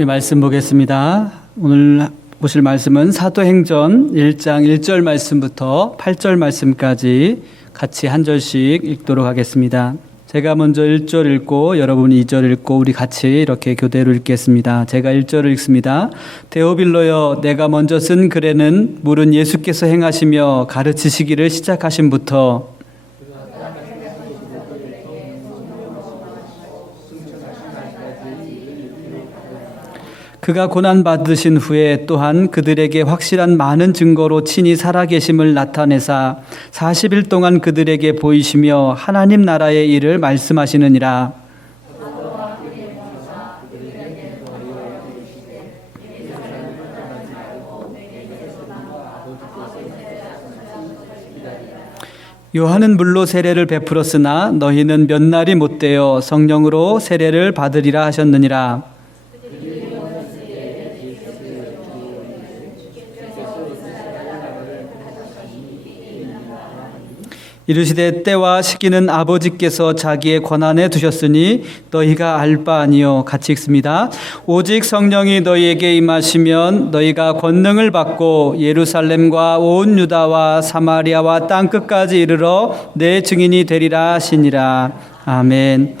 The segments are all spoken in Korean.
우리 말씀 보겠습니다. 오늘 보실 말씀은 사도행전 1장 1절 말씀부터 8절 말씀까지 같이 한 절씩 읽도록 하겠습니다. 제가 먼저 1절 읽고 여러분이 2절 읽고 우리 같이 이렇게 교대로 읽겠습니다. 제가 1절을 읽습니다. 데오빌로여, 내가 먼저 쓴 글에는 물은 예수께서 행하시며 가르치시기를 시작하심부터 그가 고난받으신 후에 또한 그들에게 확실한 많은 증거로 친히 살아계심을 나타내사 40일 동안 그들에게 보이시며 하나님 나라의 일을 말씀하시느니라. 요한은 물로 세례를 베풀었으나 너희는 몇 날이 못되어 성령으로 세례를 받으리라 하셨느니라. 이르시되 때와 시기는 아버지께서 자기의 권한에 두셨으니 너희가 알 바 아니요. 같이 읽습니다. 오직 성령이 너희에게 임하시면 너희가 권능을 받고 예루살렘과 온 유다와 사마리아와 땅끝까지 이르러 내 증인이 되리라 하시니라. 아멘.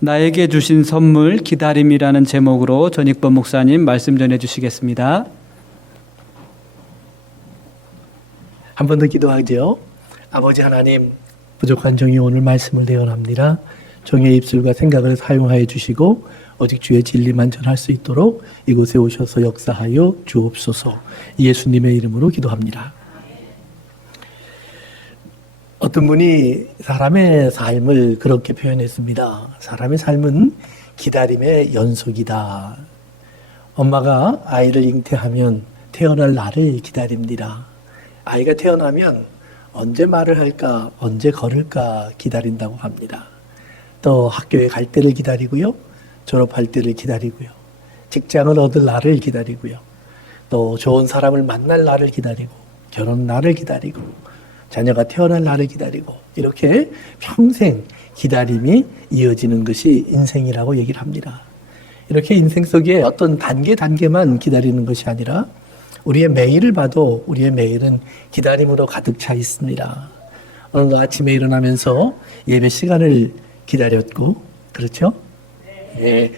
나에게 주신 선물 기다림이라는 제목으로 전익범 목사님 말씀 전해 주시겠습니다. 한 번 더 기도하죠. 아버지 하나님, 부족한 종이 오늘 말씀을 내어납니다. 종의 입술과 생각을 사용하여 주시고 오직 주의 진리만 전할 수 있도록 이곳에 오셔서 역사하여 주옵소서. 예수님의 이름으로 기도합니다. 어떤 분이 사람의 삶을 그렇게 표현했습니다. 사람의 삶은 기다림의 연속이다. 엄마가 아이를 잉태하면 태어날 날을 기다립니다. 아이가 태어나면 언제 말을 할까, 언제 걸을까 기다린다고 합니다. 또 학교에 갈 때를 기다리고요. 졸업할 때를 기다리고요. 직장을 얻을 날을 기다리고요. 또 좋은 사람을 만날 날을 기다리고, 결혼 날을 기다리고, 자녀가 태어날 날을 기다리고, 이렇게 평생 기다림이 이어지는 것이 인생이라고 얘기를 합니다. 이렇게 인생 속에 어떤 단계만 기다리는 것이 아니라 우리의 매일을 봐도 우리의 매일은 기다림으로 가득 차 있습니다. 오늘도 아침에 일어나면서 예배 시간을 기다렸고, 그렇죠? 예.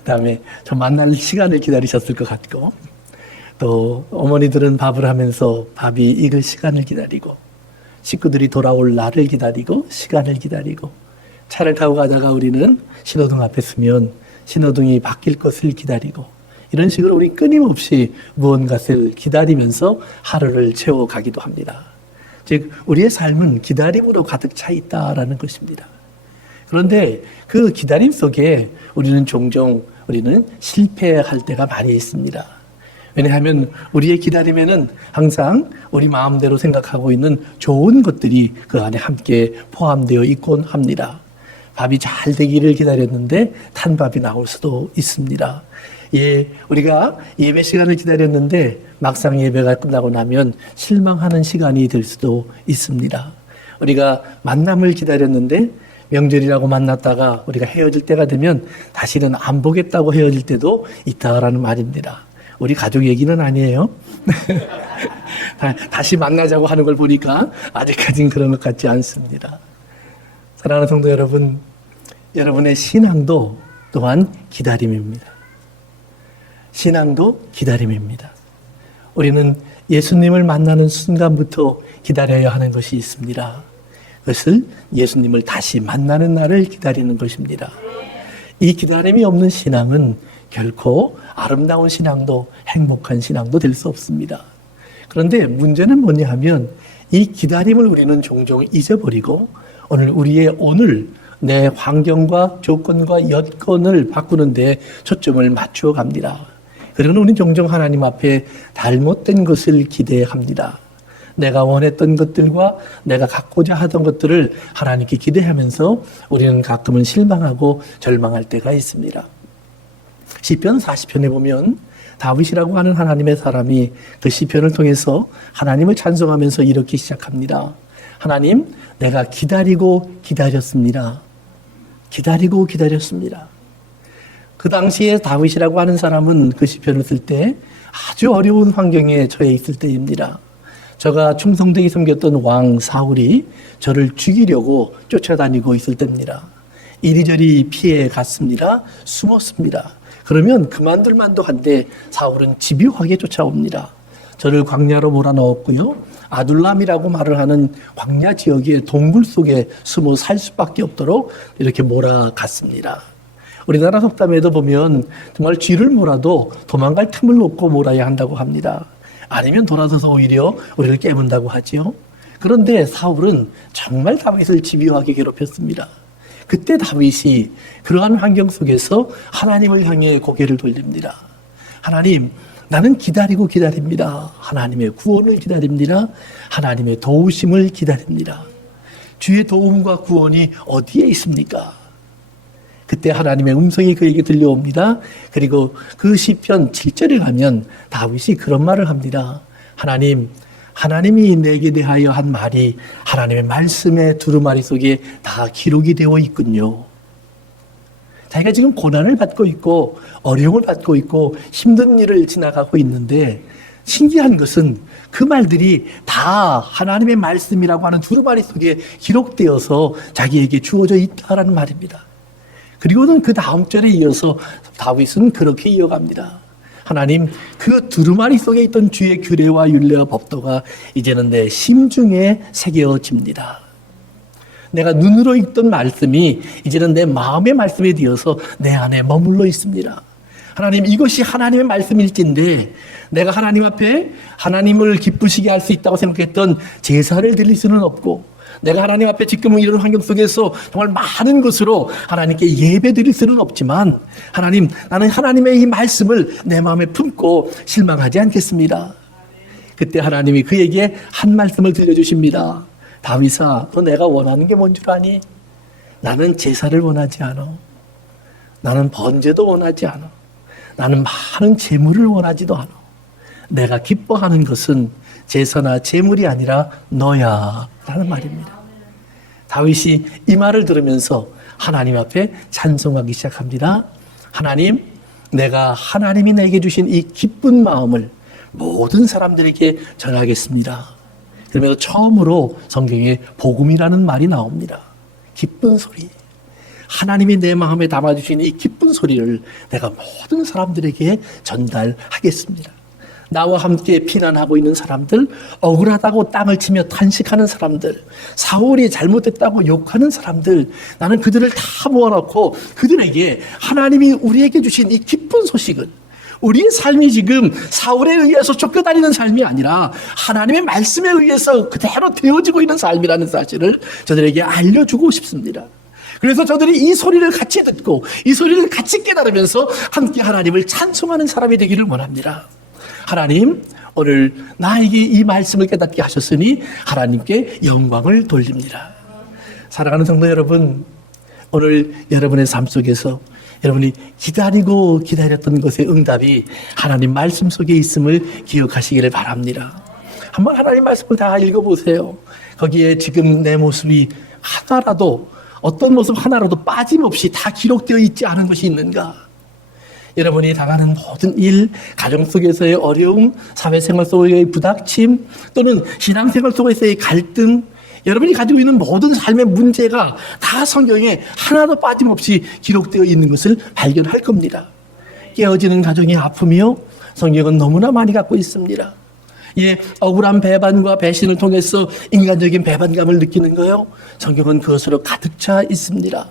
그다음에 저 만날 시간을 기다리셨을 것 같고, 또 어머니들은 밥을 하면서 밥이 익을 시간을 기다리고, 식구들이 돌아올 날을 기다리고, 시간을 기다리고, 차를 타고 가다가 우리는 신호등 앞에 서면 신호등이 바뀔 것을 기다리고, 이런 식으로 우리 끊임없이 무언가를 기다리면서 하루를 채워가기도 합니다. 즉 우리의 삶은 기다림으로 가득 차 있다라는 것입니다. 그런데 그 기다림 속에 종종 우리는 실패할 때가 많이 있습니다. 왜냐하면 우리의 기다림에는 항상 우리 마음대로 생각하고 있는 좋은 것들이 그 안에 함께 포함되어 있곤 합니다. 밥이 잘 되기를 기다렸는데 탄 밥이 나올 수도 있습니다. 우리가 예배 시간을 기다렸는데 막상 예배가 끝나고 나면 실망하는 시간이 될 수도 있습니다. 우리가 만남을 기다렸는데 명절이라고 만났다가 우리가 헤어질 때가 되면 다시는 안 보겠다고 헤어질 때도 있다라는 말입니다. 우리 가족 얘기는 아니에요. 다시 만나자고 하는 걸 보니까 아직까지는 그런 것 같지 않습니다. 사랑하는 성도 여러분, 여러분의 신앙도 또한 기다림입니다. 신앙도 기다림입니다. 우리는 예수님을 만나는 순간부터 기다려야 하는 것이 있습니다. 그것을 예수님을 다시 만나는 날을 기다리는 것입니다. 이 기다림이 없는 신앙은 결코 아름다운 신앙도 행복한 신앙도 될 수 없습니다. 그런데 문제는 뭐냐 하면 이 기다림을 우리는 종종 잊어버리고 오늘 내 환경과 조건과 여건을 바꾸는 데 초점을 맞추어 갑니다. 그러나 우리는 종종 하나님 앞에 잘못된 것을 기대합니다. 내가 원했던 것들과 내가 갖고자 하던 것들을 하나님께 기대하면서 우리는 가끔은 실망하고 절망할 때가 있습니다. 시편 40편에 보면 다윗이라고 하는 하나님의 사람이 그 시편을 통해서 하나님을 찬송하면서 이렇게 시작합니다. 하나님, 내가 기다리고 기다렸습니다. 기다리고 기다렸습니다. 그 당시에 다윗이라고 하는 사람은 그 시편을 쓸 때 아주 어려운 환경에 처해 있을 때입니다. 저가 충성되게 섬겼던 왕 사울이 저를 죽이려고 쫓아다니고 있을 때입니다. 이리저리 피해 갔습니다. 숨었습니다. 그러면 그만둘 만도 한데 사울은 집요하게 쫓아옵니다. 저를 광야로 몰아넣었고요. 아둘람이라고 말을 하는 광야 지역의 동굴 속에 숨어 살 수밖에 없도록 이렇게 몰아갔습니다. 우리나라 속담에도 보면 정말 쥐를 몰아도 도망갈 틈을 놓고 몰아야 한다고 합니다. 아니면 돌아서서 오히려 우리를 깨문다고 하지요. 그런데 사울은 정말 다윗을 집요하게 괴롭혔습니다. 그때 다윗이 그러한 환경 속에서 하나님을 향해 고개를 돌립니다. 하나님, 나는 기다리고 기다립니다. 하나님의 구원을 기다립니다. 하나님의 도우심을 기다립니다. 주의 도움과 구원이 어디에 있습니까? 그때 하나님의 음성이 그에게 들려옵니다. 그리고 그 시편 7절에 가면 다윗이 그런 말을 합니다. 하나님이 내게 대하여 한 말이 하나님의 말씀의 두루마리 속에 다 기록이 되어 있군요. 자기가 지금 고난을 받고 있고 어려움을 받고 있고 힘든 일을 지나가고 있는데 신기한 것은 그 말들이 다 하나님의 말씀이라고 하는 두루마리 속에 기록되어서 자기에게 주어져 있다라는 말입니다. 그리고는 그 다음 절에 이어서 다윗은 그렇게 이어갑니다. 하나님, 그 두루마리 속에 있던 주의 규례와 율례와 법도가 이제는 내 심중에 새겨집니다. 내가 눈으로 읽던 말씀이 이제는 내 마음의 말씀에 되어서 내 안에 머물러 있습니다. 하나님, 이것이 하나님의 말씀일진데 내가 하나님 앞에 하나님을 기쁘시게 할 수 있다고 생각했던 제사를 드릴 수는 없고, 내가 하나님 앞에 지금 이런 환경 속에서 정말 많은 것으로 하나님께 예배 드릴 수는 없지만, 하나님, 나는 하나님의 이 말씀을 내 마음에 품고 실망하지 않겠습니다. 그때 하나님이 그에게 한 말씀을 들려주십니다. 다윗아, 너 내가 원하는 게 뭔 줄 아니? 나는 제사를 원하지 않아. 나는 번제도 원하지 않아. 나는 많은 재물을 원하지도 않아. 내가 기뻐하는 것은 제사나 재물이 아니라 너야 라는 말입니다. 다윗이 이 말을 들으면서 하나님 앞에 찬송하기 시작합니다. 하나님, 내가 하나님이 내게 주신 이 기쁜 마음을 모든 사람들에게 전하겠습니다. 그러면서 처음으로 성경에 복음이라는 말이 나옵니다. 기쁜 소리. 하나님이 내 마음에 담아주신 이 기쁜 소리를 내가 모든 사람들에게 전달하겠습니다. 나와 함께 피난하고 있는 사람들, 억울하다고 땅을 치며 탄식하는 사람들, 사울이 잘못했다고 욕하는 사람들, 나는 그들을 다 모아놓고 그들에게 하나님이 우리에게 주신 이 기쁜 소식을, 우리의 삶이 지금 사울에 의해서 쫓겨다니는 삶이 아니라 하나님의 말씀에 의해서 그대로 되어지고 있는 삶이라는 사실을 저들에게 알려주고 싶습니다. 그래서 저들이 이 소리를 같이 듣고 이 소리를 같이 깨달으면서 함께 하나님을 찬송하는 사람이 되기를 원합니다. 하나님, 오늘 나에게 이 말씀을 깨닫게 하셨으니 하나님께 영광을 돌립니다. 사랑하는 성도 여러분, 오늘 여러분의 삶 속에서 여러분이 기다리고 기다렸던 것의 응답이 하나님 말씀 속에 있음을 기억하시기를 바랍니다. 한번 하나님 말씀을 다 읽어보세요. 거기에 지금 내 모습이 하나라도, 어떤 모습 하나라도 빠짐없이 다 기록되어 있지 않은 것이 있는가? 여러분이 당하는 모든 일, 가정 속에서의 어려움, 사회생활 속의 부닥침, 또는 신앙생활 속에서의 갈등, 여러분이 가지고 있는 모든 삶의 문제가 다 성경에 하나도 빠짐없이 기록되어 있는 것을 발견할 겁니다. 깨어지는 가정의 아픔이요, 성경은 너무나 많이 갖고 있습니다. 예, 억울한 배반과 배신을 통해서 인간적인 배반감을 느끼는 거요, 성경은 그것으로 가득 차 있습니다.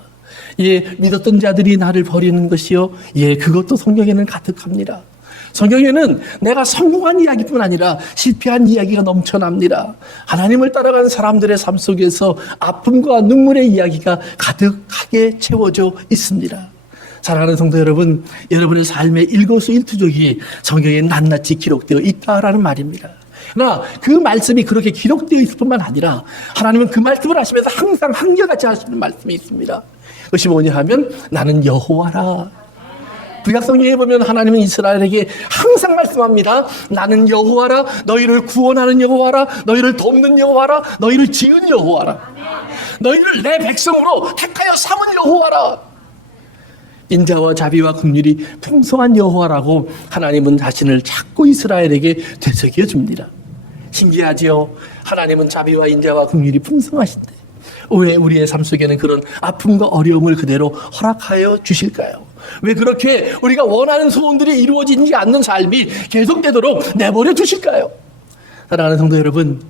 예, 믿었던 자들이 나를 버리는 것이요, 예, 그것도 성경에는 가득합니다. 성경에는 내가 성공한 이야기뿐 아니라 실패한 이야기가 넘쳐납니다. 하나님을 따라가는 사람들의 삶 속에서 아픔과 눈물의 이야기가 가득하게 채워져 있습니다. 사랑하는 성도 여러분, 여러분의 삶의 일거수일투족이 성경에 낱낱이 기록되어 있다라는 말입니다. 그러나 그 말씀이 그렇게 기록되어 있을 뿐만 아니라 하나님은 그 말씀을 하시면서 항상 한결같이 하시는 말씀이 있습니다. 그것이 뭐냐 하면 나는 여호와라. 구약성경에 보면 하나님은 이스라엘에게 항상 말씀합니다. 나는 여호와라. 너희를 구원하는 여호와라. 너희를 돕는 여호와라. 너희를 지은 여호와라. 너희를 내 백성으로 택하여 삼은 여호와라. 인자와 자비와 긍휼이 풍성한 여호와라고 하나님은 자신을 자꾸 이스라엘에게 되새겨 줍니다. 신기하지요? 하나님은 자비와 인자와 긍휼이 풍성하신데 왜 우리의 삶 속에는 그런 아픔과 어려움을 그대로 허락하여 주실까요? 왜 그렇게 우리가 원하는 소원들이 이루어지지 않는 삶이 계속되도록 내버려 두실까요? 사랑하는 성도 여러분,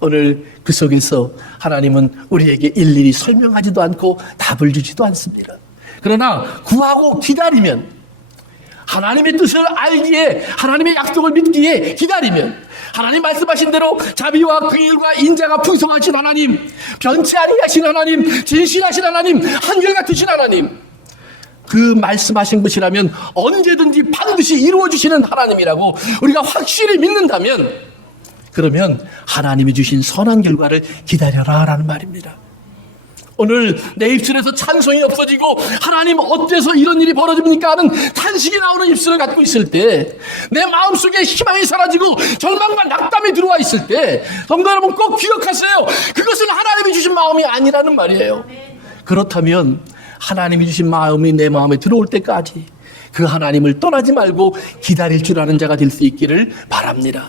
오늘 그 속에서 하나님은 우리에게 일일이 설명하지도 않고 답을 주지도 않습니다. 그러나 구하고 기다리면, 하나님의 뜻을 알기에, 하나님의 약속을 믿기에 기다리면, 하나님 말씀하신 대로 자비와 긍휼과 인자가 풍성하신 하나님, 변치 아니하신 하나님, 진실하신 하나님, 한결같으신 하나님, 그 말씀하신 것이라면 언제든지 반드시 이루어주시는 하나님이라고 우리가 확실히 믿는다면, 그러면 하나님이 주신 선한 결과를 기다려라 라는 말입니다. 오늘 내 입술에서 찬송이 없어지고 하나님 어째서 이런 일이 벌어집니까 하는 탄식이 나오는 입술을 갖고 있을 때, 내 마음속에 희망이 사라지고 절망과 낙담이 들어와 있을 때, 성도 여러분 꼭 기억하세요. 그것은 하나님이 주신 마음이 아니라는 말이에요. 그렇다면 하나님이 주신 마음이 내 마음에 들어올 때까지 그 하나님을 떠나지 말고 기다릴 줄 아는 자가 될 수 있기를 바랍니다.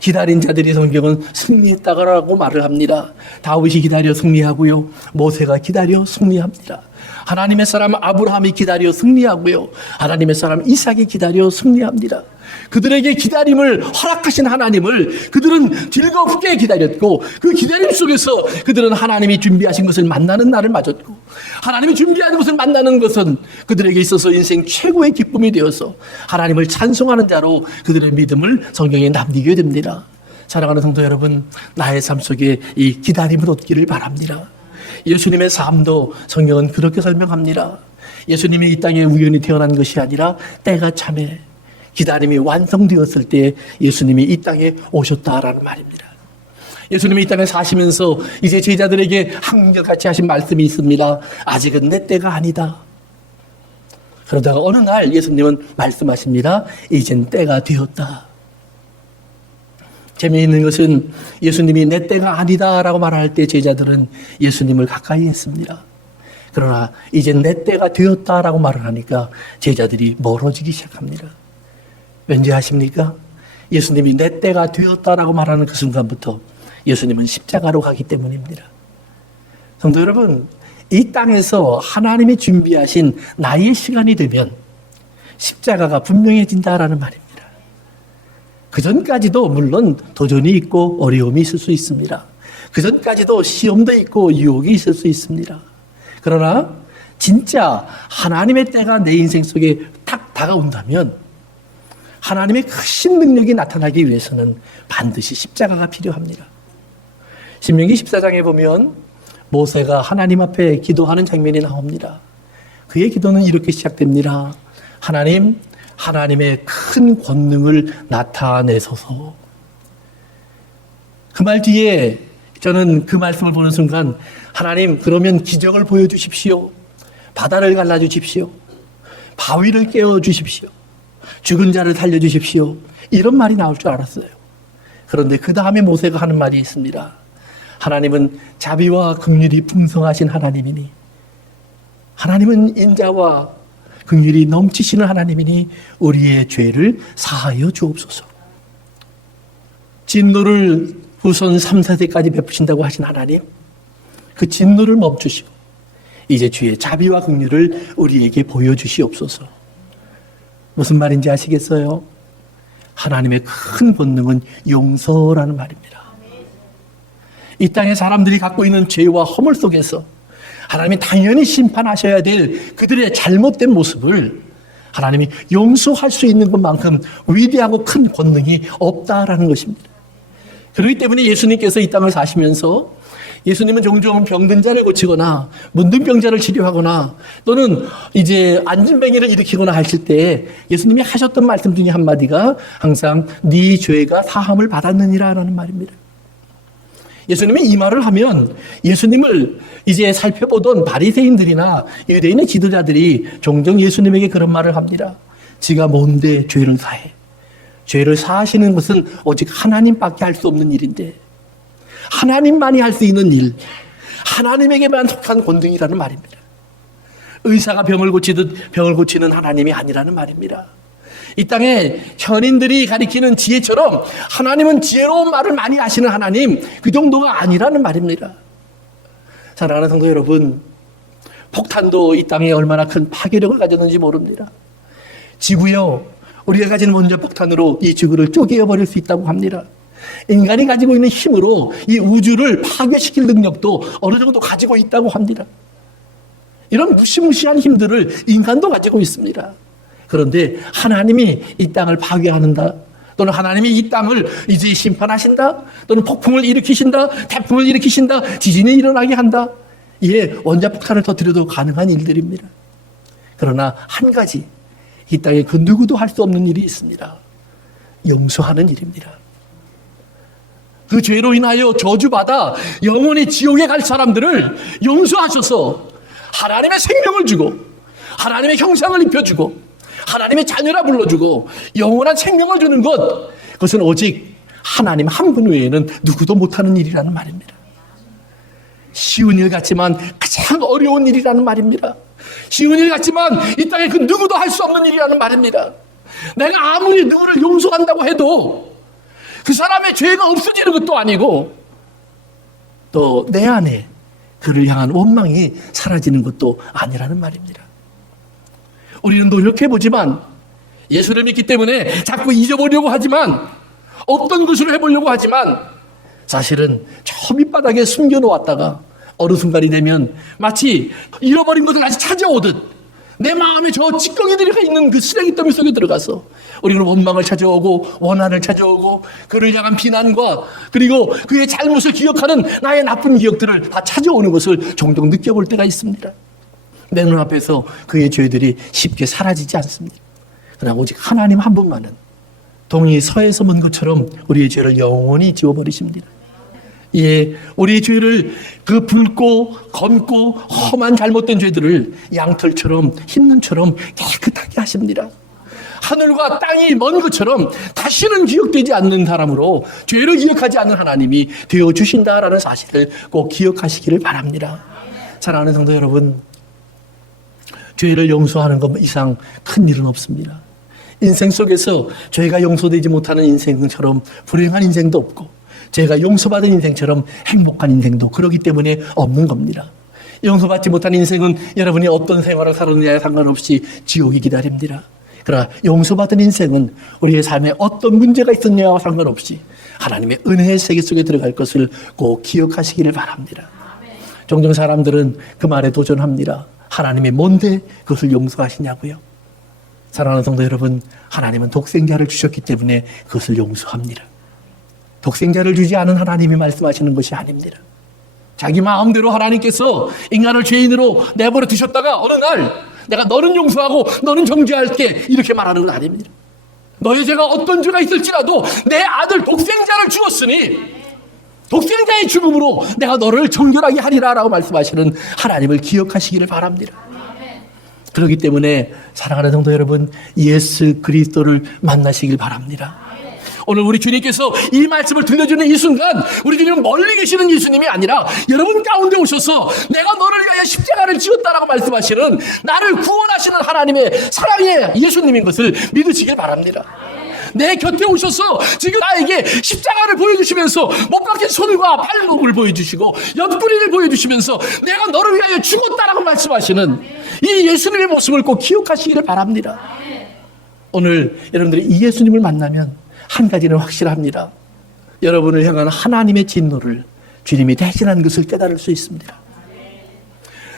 기다린 자들이 성경은 승리했다라고 말을 합니다. 다윗이 기다려 승리하고요, 모세가 기다려 승리합니다. 하나님의 사람 아브라함이 기다려 승리하고요, 하나님의 사람 이삭이 기다려 승리합니다. 그들에게 기다림을 허락하신 하나님을 그들은 즐겁게 기다렸고, 그 기다림 속에서 그들은 하나님이 준비하신 것을 만나는 날을 맞았고, 하나님이 준비하는 것을 만나는 것은 그들에게 있어서 인생 최고의 기쁨이 되어서 하나님을 찬송하는 자로 그들의 믿음을 성경에 남기게 됩니다. 사랑하는 성도 여러분, 나의 삶 속에 이 기다림을 얻기를 바랍니다. 예수님의 삶도 성경은 그렇게 설명합니다. 예수님이 이 땅에 우연히 태어난 것이 아니라 때가 참에 기다림이 완성되었을 때 예수님이 이 땅에 오셨다라는 말입니다. 예수님이 이 땅에 사시면서 이제 제자들에게 한결같이 하신 말씀이 있습니다. 아직은 내 때가 아니다. 그러다가 어느 날 예수님은 말씀하십니다. 이젠 때가 되었다. 재미있는 것은 예수님이 내 때가 아니다라고 말할 때 제자들은 예수님을 가까이 했습니다. 그러나 이젠 내 때가 되었다라고 말을 하니까 제자들이 멀어지기 시작합니다. 왠지 아십니까? 예수님이 내 때가 되었다라고 말하는 그 순간부터 예수님은 십자가로 가기 때문입니다. 성도 여러분, 이 땅에서 하나님이 준비하신 나의 시간이 되면 십자가가 분명해진다라는 말입니다. 그 전까지도 물론 도전이 있고 어려움이 있을 수 있습니다. 그 전까지도 시험도 있고 유혹이 있을 수 있습니다. 그러나 진짜 하나님의 때가 내 인생 속에 딱 다가온다면 하나님의 크신 능력이 나타나기 위해서는 반드시 십자가가 필요합니다. 신명기 14장에 보면 모세가 하나님 앞에 기도하는 장면이 나옵니다. 그의 기도는 이렇게 시작됩니다. 하나님, 하나님의 큰 권능을 나타내소서. 그 말 뒤에 저는 그 말씀을 보는 순간, 하나님 그러면 기적을 보여주십시오. 바다를 갈라주십시오. 바위를 깨워주십시오. 죽은 자를 살려주십시오. 이런 말이 나올 줄 알았어요. 그런데 그 다음에 모세가 하는 말이 있습니다. 하나님은 자비와 긍휼이 풍성하신 하나님이니, 하나님은 인자와 긍휼이 넘치시는 하나님이니 우리의 죄를 사하여 주옵소서. 진노를 후손 3, 4세까지 베푸신다고 하신 하나님, 그 진노를 멈추시고 이제 주의 자비와 긍휼을 우리에게 보여주시옵소서. 무슨 말인지 아시겠어요? 하나님의 큰 본능은 용서라는 말입니다. 이 땅의 사람들이 갖고 있는 죄와 허물 속에서 하나님이 당연히 심판하셔야 될 그들의 잘못된 모습을 하나님이 용서할 수 있는 것만큼 위대하고 큰 권능이 없다라는 것입니다. 그렇기 때문에 예수님께서 이 땅을 사시면서 예수님은 종종 병든 자를 고치거나 문둥병자를 치료하거나 또는 이제 안진뱅이를 일으키거나 하실 때 예수님이 하셨던 말씀 중에 한마디가 항상 네 죄가 사함을 받았느니라라는 말입니다. 예수님이 이 말을 하면 예수님을 이제 살펴보던 바리새인들이나 유대인의 지도자들이 종종 예수님에게 그런 말을 합니다. 지가 뭔데 죄를 사해? 죄를 사하시는 것은 오직 하나님밖에 할 수 없는 일인데, 하나님만이 할 수 있는 일, 하나님에게만 속한 권능이라는 말입니다. 의사가 병을 고치듯 병을 고치는 하나님이 아니라는 말입니다. 이 땅에 현인들이 가리키는 지혜처럼 하나님은 지혜로운 말을 많이 하시는 하나님, 그 정도가 아니라는 말입니다. 사랑하는 성도 여러분, 폭탄도 이 땅에 얼마나 큰 파괴력을 가졌는지 모릅니다. 지구요, 우리가 가진 원자 폭탄으로 이 지구를 쪼개어 버릴 수 있다고 합니다. 인간이 가지고 있는 힘으로 이 우주를 파괴시킬 능력도 어느 정도 가지고 있다고 합니다. 이런 무시무시한 힘들을 인간도 가지고 있습니다. 그런데 하나님이 이 땅을 파괴하는다, 또는 하나님이 이 땅을 이제 심판하신다, 또는 폭풍을 일으키신다, 태풍을 일으키신다, 지진이 일어나게 한다, 이에 원자폭탄을 터뜨려도 가능한 일들입니다. 그러나 한 가지, 이 땅에 그 누구도 할 수 없는 일이 있습니다. 용서하는 일입니다. 그 죄로 인하여 저주받아 영원히 지옥에 갈 사람들을 용서하셔서 하나님의 생명을 주고, 하나님의 형상을 입혀주고, 하나님의 자녀라 불러주고 영원한 생명을 주는 것, 그것은 오직 하나님 한 분 외에는 누구도 못하는 일이라는 말입니다. 쉬운 일 같지만 가장 어려운 일이라는 말입니다. 쉬운 일 같지만 이 땅에 그 누구도 할 수 없는 일이라는 말입니다. 내가 아무리 누구를 용서한다고 해도 그 사람의 죄가 없어지는 것도 아니고, 또 내 안에 그를 향한 원망이 사라지는 것도 아니라는 말입니다. 우리는 노력해보지만, 예수를 믿기 때문에 자꾸 잊어보려고 하지만, 없던 것으로 해보려고 하지만, 사실은 저 밑바닥에 숨겨놓았다가 어느 순간이 되면 마치 잃어버린 것을 다시 찾아오듯 내 마음에 저 찌꺼기들이 있는 그 쓰레기 더미 속에 들어가서 우리는 원망을 찾아오고 원한을 찾아오고 그를 향한 비난과 그리고 그의 잘못을 기억하는 나의 나쁜 기억들을 다 찾아오는 것을 종종 느껴볼 때가 있습니다. 내 눈앞에서 그의 죄들이 쉽게 사라지지 않습니다. 그러나 오직 하나님 한 분만은 동이 서에서 먼 것처럼 우리의 죄를 영원히 지워버리십니다. 예, 우리의 죄를, 그 붉고 검고 험한 잘못된 죄들을 양털처럼 흰 눈처럼 깨끗하게 하십니다. 하늘과 땅이 먼 것처럼 다시는 기억되지 않는 사람으로 죄를 기억하지 않는 하나님이 되어주신다라는 사실을 꼭 기억하시기를 바랍니다. 사랑하는 성도 여러분, 죄를 용서하는 것 이상 큰 일은 없습니다. 인생 속에서 죄가 용서되지 못하는 인생처럼 불행한 인생도 없고, 죄가 용서받은 인생처럼 행복한 인생도 그러기 때문에 없는 겁니다. 용서받지 못한 인생은 여러분이 어떤 생활을 살았느냐에 상관없이 지옥이 기다립니다. 그러나 용서받은 인생은 우리의 삶에 어떤 문제가 있었냐와 상관없이 하나님의 은혜의 세계 속에 들어갈 것을 꼭 기억하시기를 바랍니다. 종종 사람들은 그 말에 도전합니다. 하나님이 뭔데 그것을 용서하시냐고요? 사랑하는 성도 여러분, 하나님은 독생자를 주셨기 때문에 그것을 용서합니다. 독생자를 주지 않은 하나님이 말씀하시는 것이 아닙니다. 자기 마음대로 하나님께서 인간을 죄인으로 내버려 두셨다가 어느 날 내가 너는 용서하고 너는 정죄할게 이렇게 말하는 건 아닙니다. 너의 죄가 어떤 죄가 있을지라도 내 아들 독생자를 주었으니 독생자의 죽음으로 내가 너를 정결하게 하리라 라고 말씀하시는 하나님을 기억하시기를 바랍니다. 그렇기 때문에 사랑하는 성도 여러분, 예수 그리스도를 만나시길 바랍니다. 오늘 우리 주님께서 이 말씀을 들려주는 이 순간 우리 주님은 멀리 계시는 예수님이 아니라 여러분 가운데 오셔서 내가 너를 위하여 십자가를 지었다라고 말씀하시는 나를 구원하시는 하나님의 사랑의 예수님인 것을 믿으시길 바랍니다. 내 곁에 오셔서 지금 나에게 십자가를 보여주시면서 못 박힌 손과 발목을 보여주시고 옆구리를 보여주시면서 내가 너를 위하여 죽었다라고 말씀하시는 이 예수님의 모습을 꼭 기억하시기를 바랍니다. 오늘 여러분들이 이 예수님을 만나면 한 가지는 확실합니다. 여러분을 향한 하나님의 진노를 주님이 대신한 것을 깨달을 수 있습니다.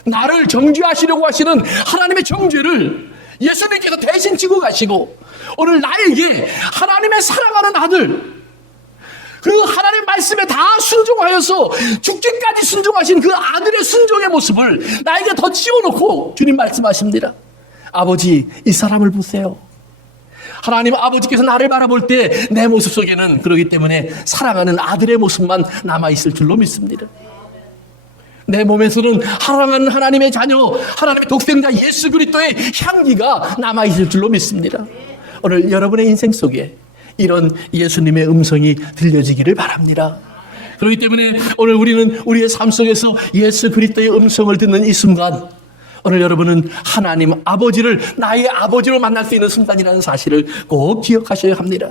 나를 정죄하시려고 하시는 하나님의 정죄를 예수님께서 대신 지고 가시고 오늘 나에게 하나님의 사랑하는 아들, 그 하나님 말씀에 다 순종하여서 죽기까지 순종하신 그 아들의 순종의 모습을 나에게 더 지워놓고 주님 말씀하십니다. 아버지, 이 사람을 보세요. 하나님 아버지께서 나를 바라볼 때 내 모습 속에는 그러기 때문에 사랑하는 아들의 모습만 남아있을 줄로 믿습니다. 내 몸에서는 사랑하는 하나님의 자녀, 하나님의 독생자 예수 그리스도의 향기가 남아있을 줄로 믿습니다. 오늘 여러분의 인생 속에 이런 예수님의 음성이 들려지기를 바랍니다. 그렇기 때문에 오늘 우리는 우리의 삶 속에서 예수 그리스도의 음성을 듣는 이 순간 오늘 여러분은 하나님 아버지를 나의 아버지로 만날 수 있는 순간이라는 사실을 꼭 기억하셔야 합니다.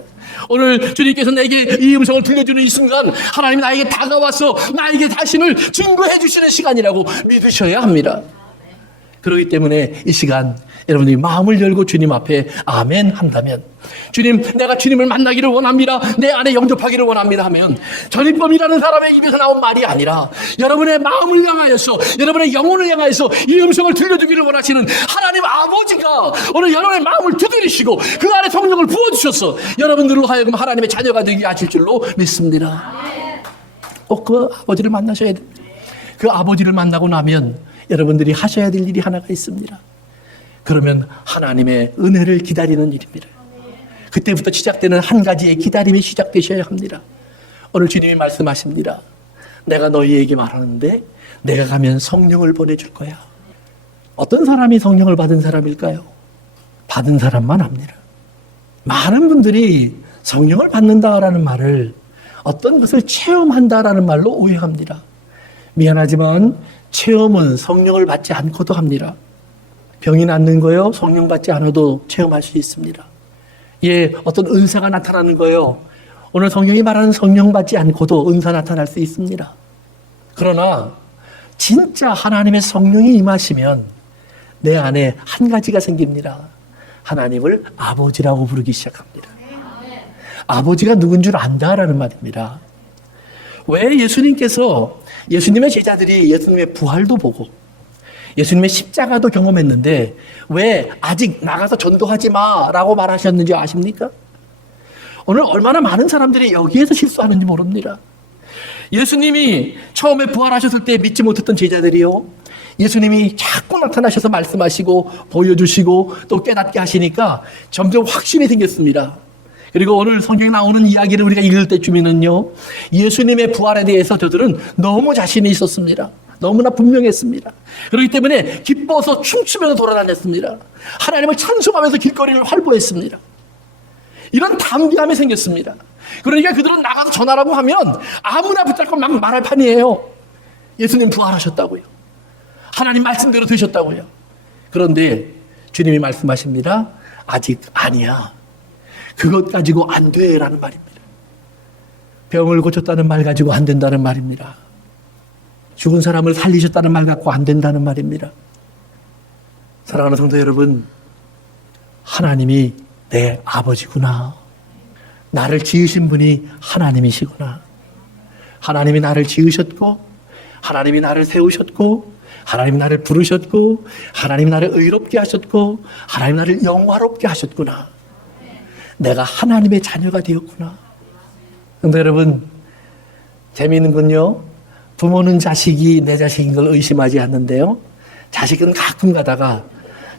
오늘 주님께서 내게 이 음성을 들려주는 이 순간 하나님이 나에게 다가와서 나에게 자신을 증거해 주시는 시간이라고 믿으셔야 합니다. 그렇기 때문에 이 시간 여러분들이 마음을 열고 주님 앞에 아멘 한다면, 주님 내가 주님을 만나기를 원합니다, 내 안에 영접하기를 원합니다 하면 전인범이라는 사람의 입에서 나온 말이 아니라 여러분의 마음을 향하여서, 여러분의 영혼을 향하여서 이 음성을 들려주기를 원하시는 하나님 아버지가 오늘 여러분의 마음을 두드리시고 그 안에 성령을 부어주셔서 여러분들로 하여금 하나님의 자녀가 되게 하실 줄로 믿습니다. 꼭 그 아버지를 만나셔야 됩니다. 그 아버지를 만나고 나면 여러분들이 하셔야 될 일이 하나가 있습니다. 그러면 하나님의 은혜를 기다리는 일입니다. 그때부터 시작되는 한 가지의 기다림이 시작되셔야 합니다. 오늘 주님이 말씀하십니다. 내가 너희에게 말하는데 내가 가면 성령을 보내줄 거야. 어떤 사람이 성령을 받은 사람일까요? 받은 사람만 압니다. 많은 분들이 성령을 받는다라는 말을 어떤 것을 체험한다라는 말로 오해합니다. 미안하지만 체험은 성령을 받지 않고도 합니다. 병이 낫는 거요, 성령 받지 않아도 체험할 수 있습니다. 예, 어떤 은사가 나타나는 거요, 오늘 성령이 말하는 성령 받지 않고도 은사 나타날 수 있습니다. 그러나 진짜 하나님의 성령이 임하시면 내 안에 한 가지가 생깁니다. 하나님을 아버지라고 부르기 시작합니다. 아버지가 누군 줄 안다라는 말입니다. 왜 예수님께서, 예수님의 제자들이 예수님의 부활도 보고 예수님의 십자가도 경험했는데 왜 아직 나가서 전도하지 마라고 말하셨는지 아십니까? 오늘 얼마나 많은 사람들이 여기에서 실수하는지 모릅니다. 예수님이 처음에 부활하셨을 때 믿지 못했던 제자들이요, 예수님이 자꾸 나타나셔서 말씀하시고 보여주시고 또 깨닫게 하시니까 점점 확신이 생겼습니다. 그리고 오늘 성경에 나오는 이야기를 우리가 읽을 때쯤에는요, 예수님의 부활에 대해서 저들은 너무 자신이 있었습니다. 너무나 분명했습니다. 그렇기 때문에 기뻐서 춤추면서 돌아다녔습니다. 하나님을 찬송하면서 길거리를 활보했습니다. 이런 담대함이 생겼습니다. 그러니까 그들은 나가서 전하라고 하면 아무나 붙잡고 막 말할 판이에요. 예수님 부활하셨다고요. 하나님 말씀대로 되셨다고요. 그런데 주님이 말씀하십니다. 아직 아니야. 그것 가지고 안 돼라는 말입니다. 병을 고쳤다는 말 가지고 안 된다는 말입니다. 죽은 사람을 살리셨다는 말 갖고 안 된다는 말입니다. 사랑하는 성도 여러분, 하나님이 내 아버지구나. 나를 지으신 분이 하나님이시구나. 하나님이 나를 지으셨고, 하나님이 나를 세우셨고, 하나님이 나를 부르셨고, 하나님이 나를 의롭게 하셨고, 하나님이 나를 영화롭게 하셨구나. 내가 하나님의 자녀가 되었구나. 근데 여러분, 재미있는군요. 부모는 자식이 내 자식인 걸 의심하지 않는데요, 자식은 가끔 가다가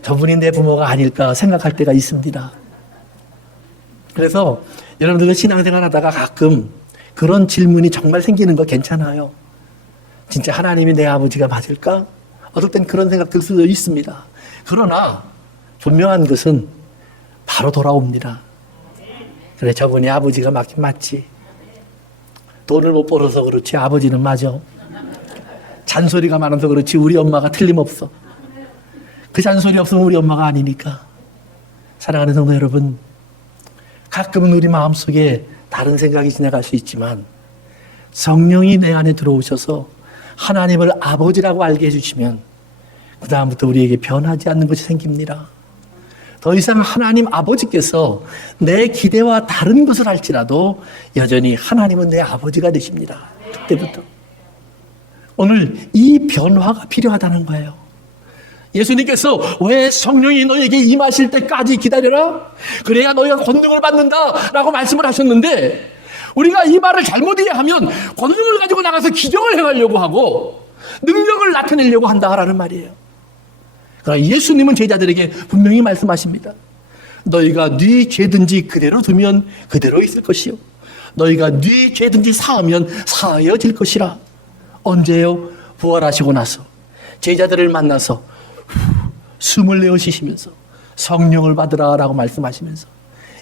저분이 내 부모가 아닐까 생각할 때가 있습니다. 그래서 여러분들도 신앙생활 하다가 가끔 그런 질문이 정말 생기는 거 괜찮아요. 진짜 하나님이 내 아버지가 맞을까? 어떨 땐 그런 생각 들 수도 있습니다. 그러나 분명한 것은 바로 돌아옵니다. 그래, 저분이 아버지가 맞긴 맞지. 돈을 못 벌어서 그렇지 아버지는 맞아. 잔소리가 많아서 그렇지 우리 엄마가 틀림없어. 그 잔소리 없으면 우리 엄마가 아니니까. 사랑하는 성도 여러분, 가끔은 우리 마음속에 다른 생각이 지나갈 수 있지만 성령이 내 안에 들어오셔서 하나님을 아버지라고 알게 해주시면 그 다음부터 우리에게 변하지 않는 것이 생깁니다. 더 이상 하나님 아버지께서 내 기대와 다른 것을 할지라도 여전히 하나님은 내 아버지가 되십니다. 그때부터. 오늘 이 변화가 필요하다는 거예요. 예수님께서 왜 성령이 너에게 임하실 때까지 기다려라? 그래야 너희가 권능을 받는다 라고 말씀을 하셨는데, 우리가 이 말을 잘못 이해하면 권능을 가지고 나가서 기적을 행하려고 하고 능력을 나타내려고 한다라는 말이에요. 그러나 예수님은 제자들에게 분명히 말씀하십니다. 너희가 네 죄든지 그대로 두면 그대로 있을 것이요, 너희가 네 죄든지 사하면 사하여질 것이라. 언제요? 부활하시고 나서 제자들을 만나서 숨을 내어 쉬시면서 성령을 받으라 라고 말씀하시면서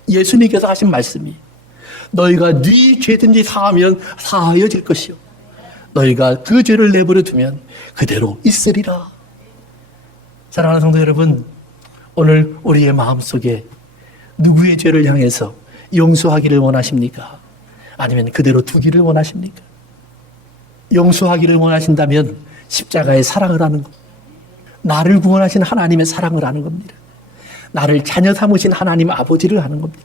예수님께서 하신 말씀이, 너희가 네 죄든지 사하면 사하여질 것이요, 너희가 그 죄를 내버려 두면 그대로 있으리라. 사랑하는 성도 여러분, 오늘 우리의 마음속에 누구의 죄를 향해서 용서하기를 원하십니까? 아니면 그대로 두기를 원하십니까? 용서하기를 원하신다면 십자가의 사랑을 하는 겁니다. 나를 구원하신 하나님의 사랑을 하는 겁니다. 나를 자녀 삼으신 하나님 아버지를 하는 겁니다.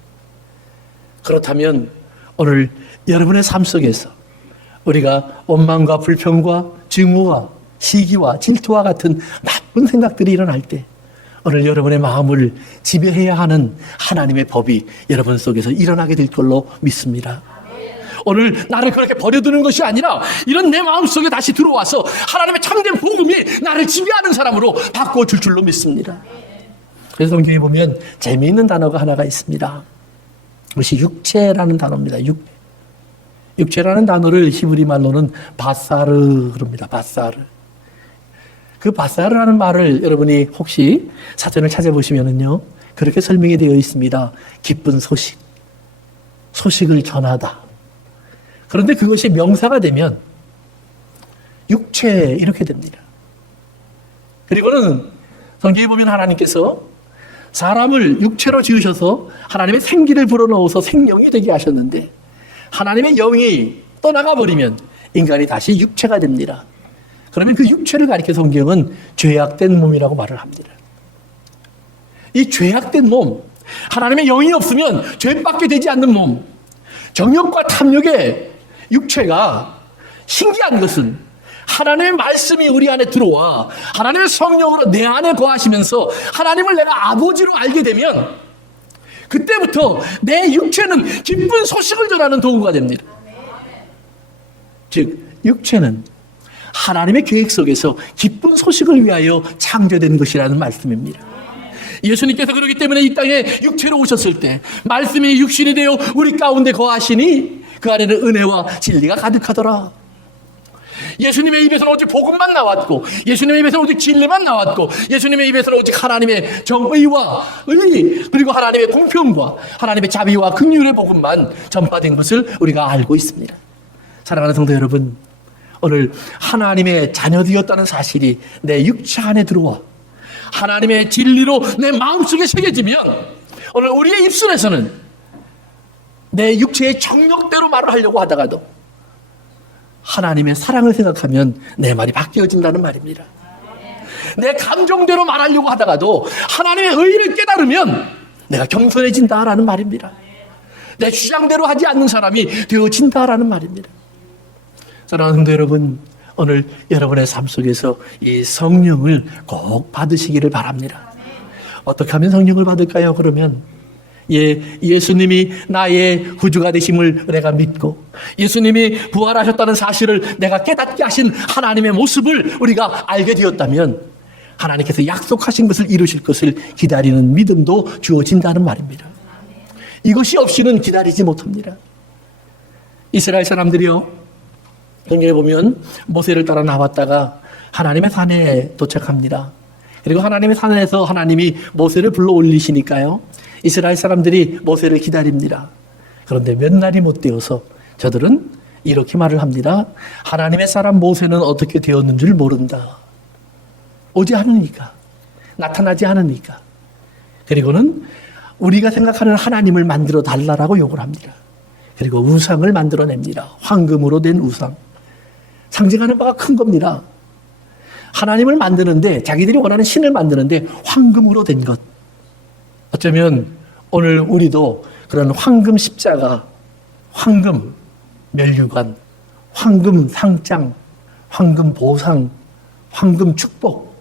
그렇다면 오늘 여러분의 삶 속에서 우리가 원망과 불평과 증오와 시기와 질투와 같은 나쁜 생각들이 일어날 때 오늘 여러분의 마음을 지배해야 하는 하나님의 법이 여러분 속에서 일어나게 될 걸로 믿습니다. 오늘 나를 그렇게 버려두는 것이 아니라 이런 내 마음속에 다시 들어와서 하나님의 참된 복음이 나를 지배하는 사람으로 바꿔줄 줄로 믿습니다. 그래서 성경에 보면 재미있는 단어가 하나가 있습니다. 그것이 육체라는 단어입니다. 육체라는 단어를 히브리 말로는 바사르 그럽니다. 바사르. 그 바사르라는 말을 여러분이 혹시 사전을 찾아보시면은요, 그렇게 설명이 되어 있습니다. 기쁜 소식, 소식을 전하다. 그런데 그것이 명사가 되면 육체 이렇게 됩니다. 그리고는 성경에 보면 하나님께서 사람을 육체로 지으셔서 하나님의 생기를 불어넣어서 생명이 되게 하셨는데 하나님의 영이 떠나가 버리면 인간이 다시 육체가 됩니다. 그러면 그 육체를 가리켜 성경은 죄악된 몸이라고 말을 합니다. 이 죄악된 몸, 하나님의 영이 없으면 죄밖에 되지 않는 몸, 정욕과 탐욕의 육체가 신기한 것은 하나님의 말씀이 우리 안에 들어와 하나님의 성령으로 내 안에 거하시면서 하나님을 내가 아버지로 알게 되면 그때부터 내 육체는 기쁜 소식을 전하는 도구가 됩니다. 즉 육체는 하나님의 계획 속에서 기쁜 소식을 위하여 창조된 것이라는 말씀입니다. 예수님께서 그러기 때문에 이 땅에 육체로 오셨을 때 말씀이 육신이 되어 우리 가운데 거하시니 그 안에는 은혜와 진리가 가득하더라. 예수님의 입에서는 오직 복음만 나왔고 예수님의 입에서는 오직 진리만 나왔고 예수님의 입에서는 오직 하나님의 정의와 의리 그리고 하나님의 공평과 하나님의 자비와 긍휼의 복음만 전파된 것을 우리가 알고 있습니다. 사랑하는 성도 여러분, 오늘 하나님의 자녀되었다는 사실이 내 육체 안에 들어와 하나님의 진리로 내 마음속에 새겨지면 오늘 우리의 입술에서는 내 육체의 정욕대로 말을 하려고 하다가도 하나님의 사랑을 생각하면 내 말이 바뀌어진다는 말입니다. 내 감정대로 말하려고 하다가도 하나님의 의의를 깨달으면 내가 겸손해진다라는 말입니다. 내 주장대로 하지 않는 사람이 되어진다라는 말입니다. 사랑하는 성도 여러분, 오늘 여러분의 삶 속에서 이 성령을 꼭 받으시기를 바랍니다. 어떻게 하면 성령을 받을까요? 그러면 예수님이 나의 구주가 되심을 내가 믿고 예수님이 부활하셨다는 사실을 내가 깨닫게 하신 하나님의 모습을 우리가 알게 되었다면 하나님께서 약속하신 것을 이루실 것을 기다리는 믿음도 주어진다는 말입니다. 이것이 없이는 기다리지 못합니다. 이스라엘 사람들이요, 성경에 보면 모세를 따라 나왔다가 하나님의 산에 도착합니다. 그리고 하나님의 산에서 하나님이 모세를 불러 올리시니까요, 이스라엘 사람들이 모세를 기다립니다. 그런데 몇 날이 못 되어서 저들은 이렇게 말을 합니다. 하나님의 사람 모세는 어떻게 되었는 줄 모른다. 오지 않으니까, 나타나지 않으니까. 그리고는 우리가 생각하는 하나님을 만들어 달라라고 요구를 합니다. 그리고 우상을 만들어냅니다. 황금으로 된 우상. 상징하는 바가 큰 겁니다. 하나님을 만드는데, 자기들이 원하는 신을 만드는데 황금으로 된 것. 어쩌면 오늘 우리도 그런 황금 십자가, 황금 멸류관, 황금 상장, 황금 보상, 황금 축복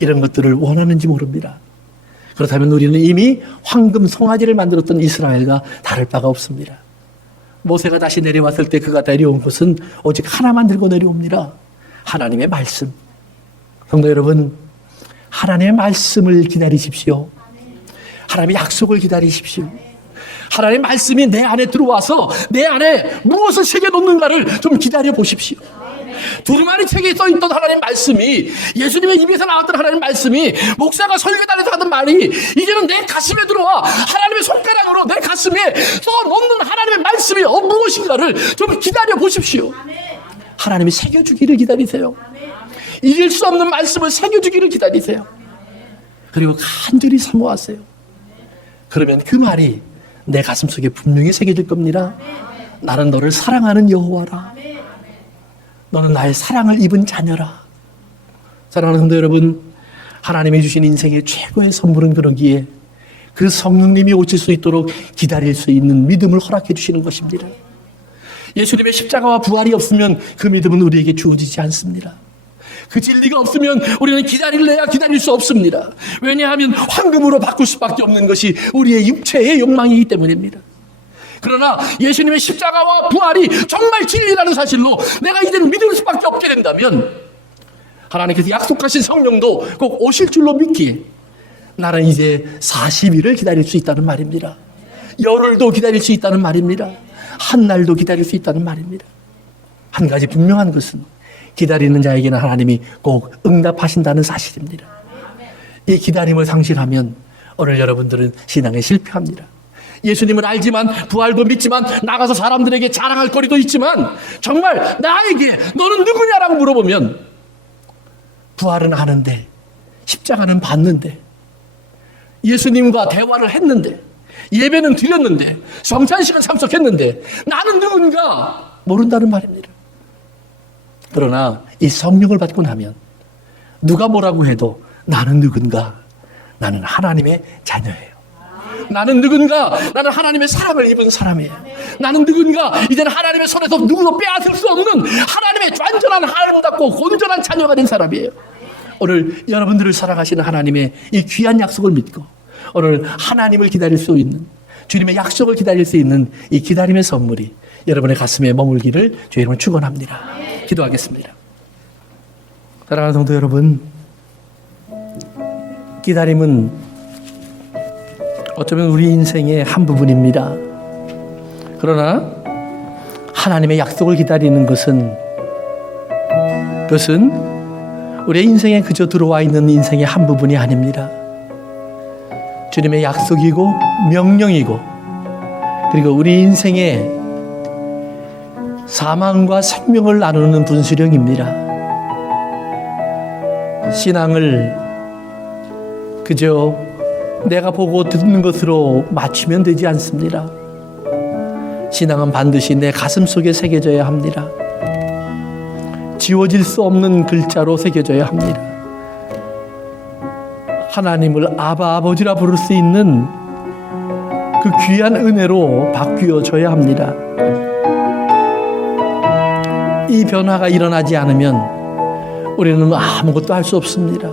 이런 것들을 원하는지 모릅니다. 그렇다면 우리는 이미 황금 송아지를 만들었던 이스라엘과 다를 바가 없습니다. 모세가 다시 내려왔을 때 그가 내려온 것은 오직 하나만 들고 내려옵니다. 하나님의 말씀. 성도 여러분, 하나님의 말씀을 기다리십시오. 하나님의 약속을 기다리십시오. 하나님의 말씀이 내 안에 들어와서 내 안에 무엇을 새겨놓는가를 좀 기다려 보십시오. 두루마리 책에 써있던 하나님의 말씀이, 예수님의 입에서 나왔던 하나님의 말씀이, 목사가 설교단에서 하던 말이 이제는 내 가슴에 들어와 하나님의 손가락으로 내 가슴에 써놓는 하나님의 말씀이 무엇인가를 좀 기다려 보십시오. 하나님이 새겨주기를 기다리세요. 잊을 수 없는 말씀을 새겨주기를 기다리세요. 그리고 간절히 사모하세요. 그러면 그 말이 내 가슴속에 분명히 새겨질 겁니다. 나는 너를 사랑하는 여호와라. 너는 나의 사랑을 입은 자녀라. 사랑하는 성도 여러분, 하나님이 주신 인생의 최고의 선물은 그러기에 그 성령님이 오실 수 있도록 기다릴 수 있는 믿음을 허락해 주시는 것입니다. 예수님의 십자가와 부활이 없으면 그 믿음은 우리에게 주어지지 않습니다. 그 진리가 없으면 우리는 기다릴래야 기다릴 수 없습니다. 왜냐하면 황금으로 바꿀 수밖에 없는 것이 우리의 육체의 욕망이기 때문입니다. 그러나 예수님의 십자가와 부활이 정말 진리라는 사실로 내가 이제는 믿을 수밖에 없게 된다면 하나님께서 약속하신 성령도 꼭 오실 줄로 믿기에 나는 이제 40일을 기다릴 수 있다는 말입니다. 열흘도 기다릴 수 있다는 말입니다. 한 날도 기다릴 수 있다는 말입니다. 한 가지 분명한 것은 기다리는 자에게는 하나님이 꼭 응답하신다는 사실입니다. 이 기다림을 상실하면 오늘 여러분들은 신앙에 실패합니다. 예수님을 알지만 부활도 믿지만 나가서 사람들에게 자랑할 거리도 있지만 정말 나에게 너는 누구냐라고 물어보면 부활은 하는데 십자가는 받는데 예수님과 대화를 했는데 예배는 드렸는데 성찬식은 참석했는데 나는 누군가 모른다는 말입니다. 그러나 이 성령을 받고 나면 누가 뭐라고 해도 나는 누군가, 나는 하나님의 자녀예요. 나는 누군가, 나는 하나님의 사랑을 입은 사람이에요. 나는 누군가, 이제는 하나님의 손에서 누구도 빼앗을 수 없는 하나님의 완전한 아름답고 온전한 자녀가 된 사람이에요. 오늘 여러분들을 사랑하시는 하나님의 이 귀한 약속을 믿고 오늘 하나님을 기다릴 수 있는, 주님의 약속을 기다릴 수 있는 이 기다림의 선물이 여러분의 가슴에 머물기를 주의 이름으로 축원합니다. 기도하겠습니다. 사랑하는 성도 여러분, 기다림은 어쩌면 우리 인생의 한 부분입니다. 그러나 하나님의 약속을 기다리는 것은 우리의 인생에 그저 들어와 있는 인생의 한 부분이 아닙니다. 주님의 약속이고 명령이고 그리고 우리 인생의 사망과 생명을 나누는 분수령입니다. 신앙을 그저 내가 보고 듣는 것으로 맞추면 되지 않습니다. 신앙은 반드시 내 가슴 속에 새겨져야 합니다. 지워질 수 없는 글자로 새겨져야 합니다. 하나님을 아바 아버지라 부를 수 있는 그 귀한 은혜로 바뀌어져야 합니다. 이 변화가 일어나지 않으면 우리는 아무것도 할 수 없습니다.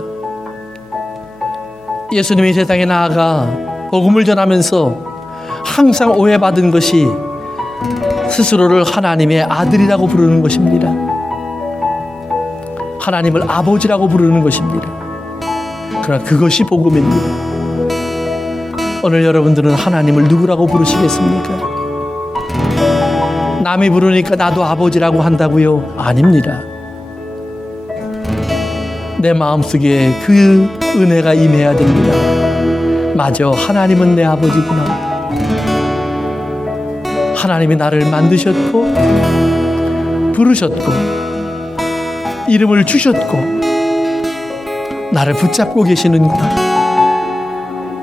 예수님이 세상에 나아가 복음을 전하면서 항상 오해받은 것이 스스로를 하나님의 아들이라고 부르는 것입니다. 하나님을 아버지라고 부르는 것입니다. 그러나 그것이 복음입니다. 오늘 여러분들은 하나님을 누구라고 부르시겠습니까? 남이 부르니까 나도 아버지라고 한다고요? 아닙니다. 내 마음속에 그 은혜가 임해야 됩니다. 맞아, 하나님은 내 아버지구나. 하나님이 나를 만드셨고 부르셨고 이름을 주셨고 나를 붙잡고 계시는구나.